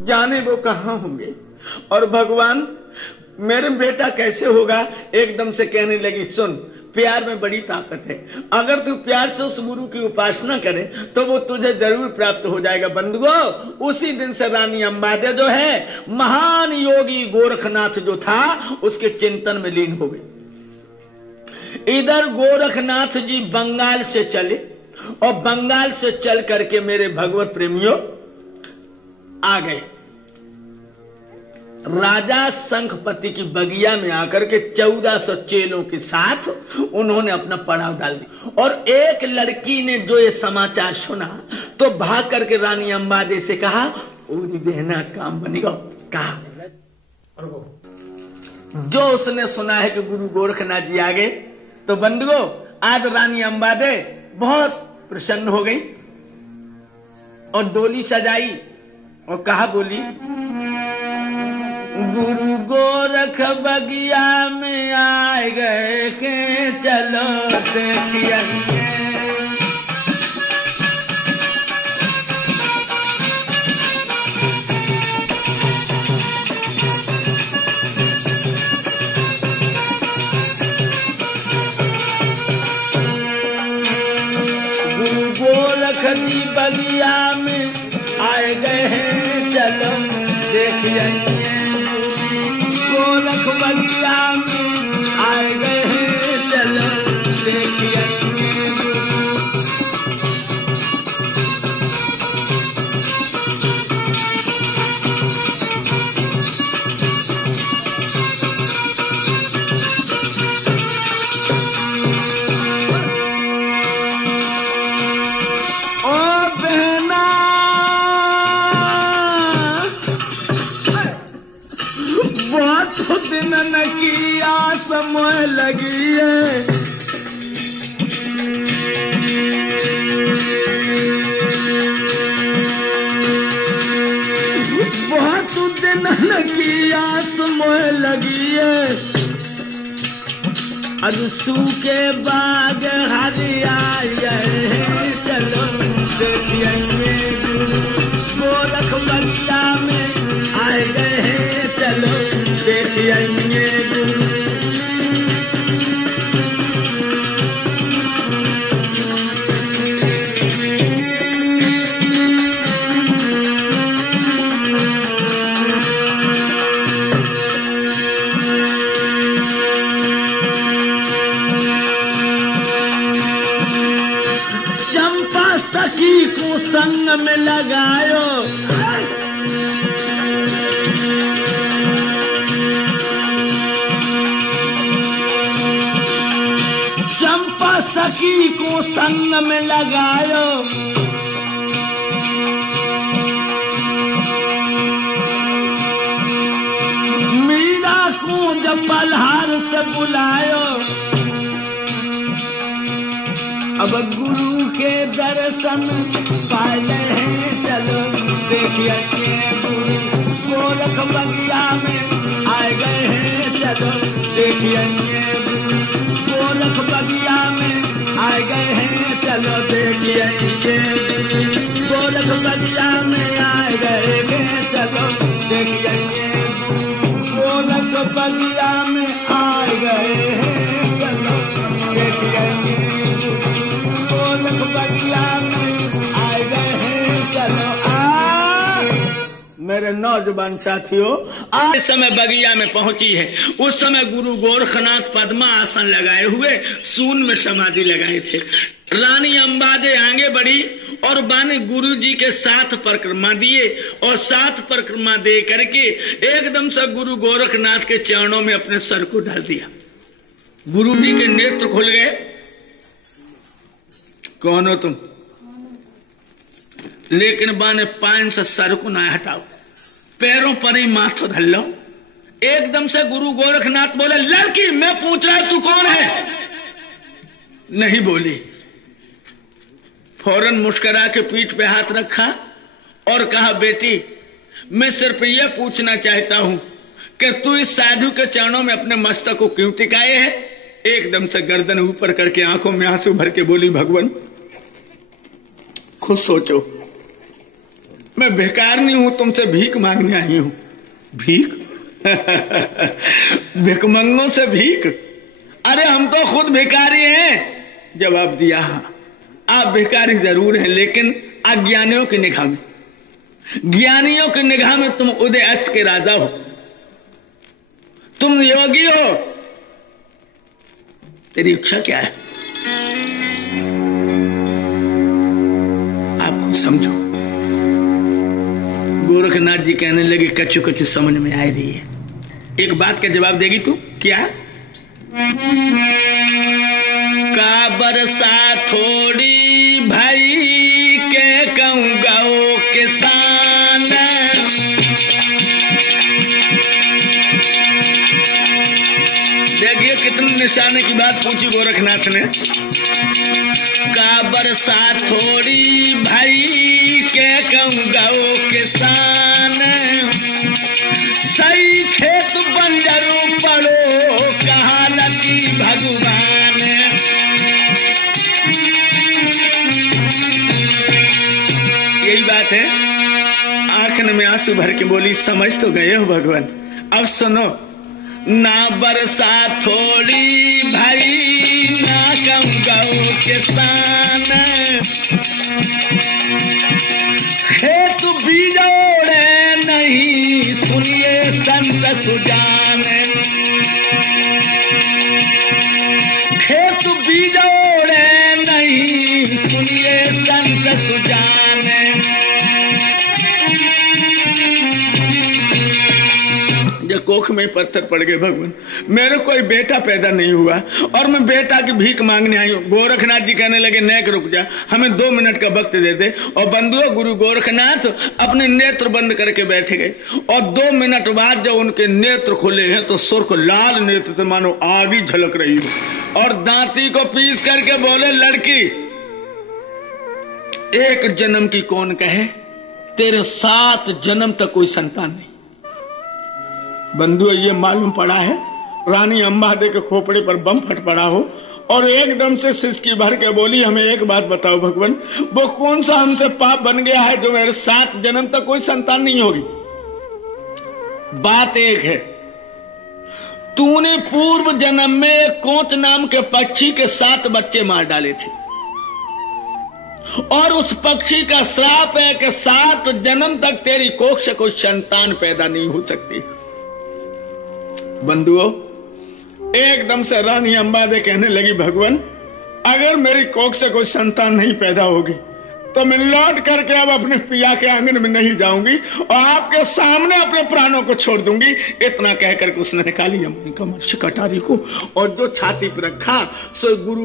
जाने वो कहाँ होंगे। और भगवान मेरे बेटा कैसे होगा। एकदम से कहने लगी, सुन, प्यार में बड़ी ताकत है। अगर तू प्यार से उस गुरु की उपासना करे तो वो तुझे जरूर प्राप्त हो जाएगा। बंधुओं, उसी दिन से रानी अंबादे जो है महान योगी गोरखनाथ जो था उसके चिंतन में लीन हो गई। इधर गोरखनाथ जी बंगाल से चले और बंगाल से चल करके मेरे भगवत प्रेमियों आ गए राजा शंखपति की बगिया में आकर के 1400 चेलों के साथ उन्होंने अपना पड़ाव डाल दिया। और एक लड़की ने जो ये समाचार सुना तो भाग करके रानी अंबादे से कहा, ओरी बहना काम बनेगा। कहा जो उसने सुना है कि गुरु गोरखनाथ जी आ गए। तो बंधुओं, आज रानी अंबादे बहुत प्रसन्न हो गई और डोली सजाई और कहा, बोली, गुरु गोरख बगिया में आए गए के चलो देखिए। गुरु गोरख की बगिया में आए गए हैं चलो देखिए। गोरख बगिया में आए गए हैं चलो देखिए। ओ बहना बहुत दिन न की आस मोह लगी है। बहुत दिन न की आस मोह लगी है। अब सूखे बाग हरियाए चलो देखिए। गोरख बगिया में आए गए हैं चलो देखिए। चंपा सखी को संग में लगायो, चंपा सखी को संग में लगायो। मीरा को जब बलहार से बुलायो। अब गुरु के दर्शन पाए हैं चलो देखिए। गुरु गोरख बगिया में आए गए हैं चलो देखिए। गोरख बगिया में आए गए हैं चलो देखिए। गोरख बगिया में आए गए हैं चलो देखिए। गोरख बगिया में आए गए हैं चलो देखिए। गोरख बगिया में आए गए हैं चलो। मेरे नौजवान साथियों, आज समय बगिया में पहुंची है। उस समय गुरु गोरखनाथ पद्मा आसन लगाए हुए सून में समाधि लगाए थे। रानी अंबादे आगे बढ़ी और बाने गुरु जी के 7 परिक्रमा दिए और 7 परिक्रमा दे करके एकदम से गुरु गोरखनाथ के चरणों में अपने सर को डाल दिया। गुरु जी के नेत्र खुल गए। कौन हो तुम? लेकिन बाने पान से सर को ना हटाओ, पैरों पर ही माथो धर लो। एकदम से गुरु गोरखनाथ बोले, लड़की मैं पूछ रहा तू कौन है? नहीं बोली। फौरन मुस्कुरा के पीठ पे हाथ रखा और कहा, बेटी मैं सिर्फ यह पूछना चाहता हूं कि तू इस साधु के चरणों में अपने मस्तक को क्यों टिकाए है? एकदम से गर्दन ऊपर करके आंखों में आंसू भर के बोली, भगवान खुद सोचो मैं भिखारनी हूं, तुमसे भीख मांगने आई हूं। भीख? भिखमंगों से भीख? अरे हम तो खुद भिखारी हैं। जवाब दिया, आप भिखारी जरूर हैं, लेकिन अज्ञानियों की निगाह में, ज्ञानियों की निगाह में तुम उदय अस्त के राजा हो, तुम योगी हो। तेरी इच्छा क्या है? आपको समझो। गोरखनाथ जी कहने लगे, कछु कछु समझ में आ रही है। एक बात का जवाब देगी तू? क्या? का बरसा थोड़ी भाई के कहूं गाओ किसान, देखिए कितने निशाने की बात पूछी गोरखनाथ ने। का बरसा थोड़ी भाई के कहूं गाओ किसान, सही खेत बंजर पड़ो कहालती भगवान। यही बात है। आंखन में आंसू भर के बोली, समझ तो गए हो भगवान, अब सुनो। ना बरसा थोड़ी भाई ना कहूं गाओ किसान, खेत बीजोड़े नहीं सुनिए संत सुजान, खेत बीजोड़े नहीं सुनिए संत सुजान। जब कोख में पत्थर पड़ गए भगवान, मेरे कोई बेटा पैदा नहीं हुआ और मैं बेटा की भीख मांगने आई हूं। गोरखनाथ जी कहने लगे, नेक रुक जा, हमें 2 मिनट का वक्त दे दे। और बंधुओं, गुरु गोरखनाथ अपने नेत्र बंद करके बैठ गए और 2 मिनट बाद जब उनके नेत्र खुले हैं तो सुर्ख लाल नेत्र से मानो आग ही झलक रही हो। और दांती को पीस करके बोले, लड़की, एक जन्म की कौन कहे, तेरे 7 जन्म तक कोई संतान नहीं। बंधु, ये मालूम पड़ा है रानी अंबादे के खोपड़े पर बम फट पड़ा हो और एकदम से सिसकी भर के बोली, हमें एक बात बताओ भगवान, वो कौन सा हमसे पाप बन गया है जो मेरे 7 जन्म तक कोई संतान नहीं होगी? बात एक है, तूने पूर्व जन्म में कोंच नाम के पक्षी के 7 बच्चे मार डाले थे और उस पक्षी का श्राप है कि 7 जन्म तक तेरी कोख से कोई संतान पैदा नहीं हो सकती। बंधुओं, एकदम से रानी अंबादे कहने लगी, भगवान, अगर मेरी कोख से कोई संतान नहीं पैदा होगी तो मैं लौट करके अब अपने पिया के आंगन में नहीं जाऊंगी और आपके सामने अपने प्राणों को छोड़ दूंगी। इतना कहकर के उसने निकाली अपनी कमर से कटारी को और जो छाती पर रखा सो गुरु